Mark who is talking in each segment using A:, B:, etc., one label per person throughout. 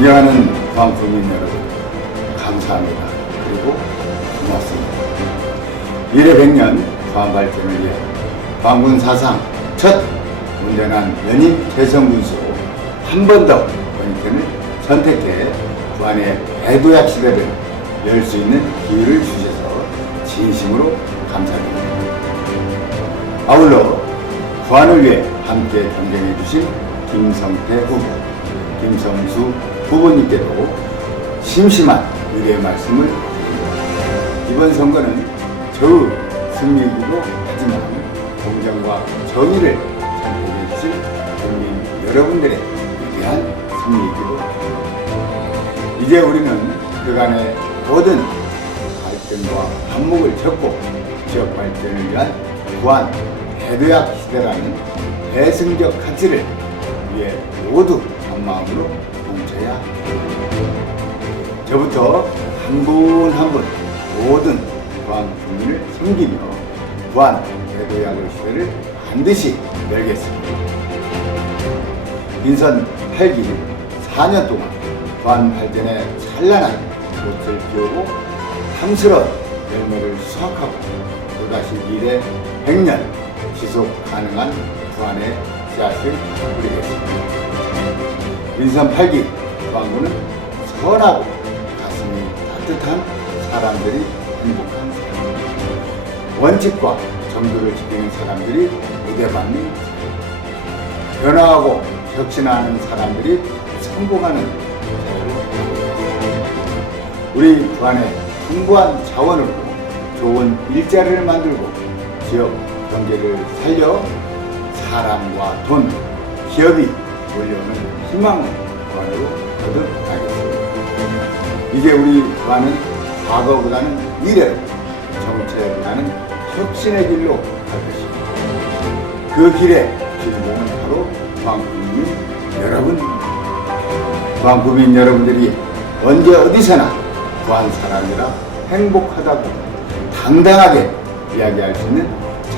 A: 사랑하는 광주민 여러분, 감사합니다. 그리고 고맙습니다. 미래 100년 광 발전을 위해 광군 사상 첫 온전한 연임 대성군수로 한 번더 원익견을 선택해 부안의 애도약 시대를 열 수 있는 기회를 주셔서 진심으로 감사드립니다. 아울러 부안을 위해 함께 경쟁해 주신 김성태 후보, 김성수 후보님께도 심심한 의뢰의 말씀을 드립니다. 이번 선거는 저의 승리이기도 하지만 공정과 정의를 선택해 주신 국민 여러분들의 위대한 승리이기도 합니다. 이제 우리는 그간의 모든 갈등과 반목을 접고 지역 발전을 위한 구한 대도약 시대라는 대승적 가치를 위해 모두 한 마음으로 합니다. 저부터 한 분 한 분 모든 구한 국민을 섬기며 구한 대도약의 시대를 반드시 열겠습니다. 인선 8기 4년 동안 구한 발전에 찬란한 꽃을 피우고 탐스러운 열매를 수확하고 또다시 미래 100년 지속 가능한 구한의 씨앗을 뿌리겠습니다. 인선 8기 구한군은 선하고 가슴이 따뜻한 사람들이 행복한 삶 원칙과 정도를 지키는 사람들이 삶 변화하고 혁신하는 사람들이 성공하는 사회로. 우리 부안의 풍부한 자원으로 좋은 일자리를 만들고 지역 경제를 살려 사람과 돈, 기업이 몰려오는 희망을 부안으로 거듭나겠습니다. 이제 우리 부안은 과거보다는 미래로, 정체보다는 혁신의 길로 갈 것입니다. 그 길의 주인공은 바로 광국민 여러분. 광국민 여러분들이 언제 어디서나 부한 사람이라 행복하다고 당당하게 이야기할 수 있는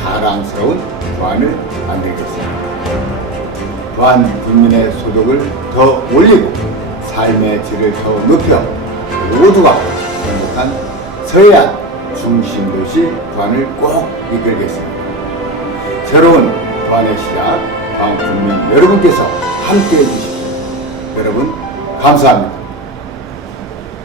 A: 자랑스러운 부안을 만들겠습니다. 부안 국민의 소득을 더 올리고 삶의 질을 더 높여 모두가 행복한 서해안 중심도시 부안을 꼭 이끌겠습니다. 새로운 부안의 시작, 광 국민 여러분께서 함께 해주십시오. 여러분, 감사합니다.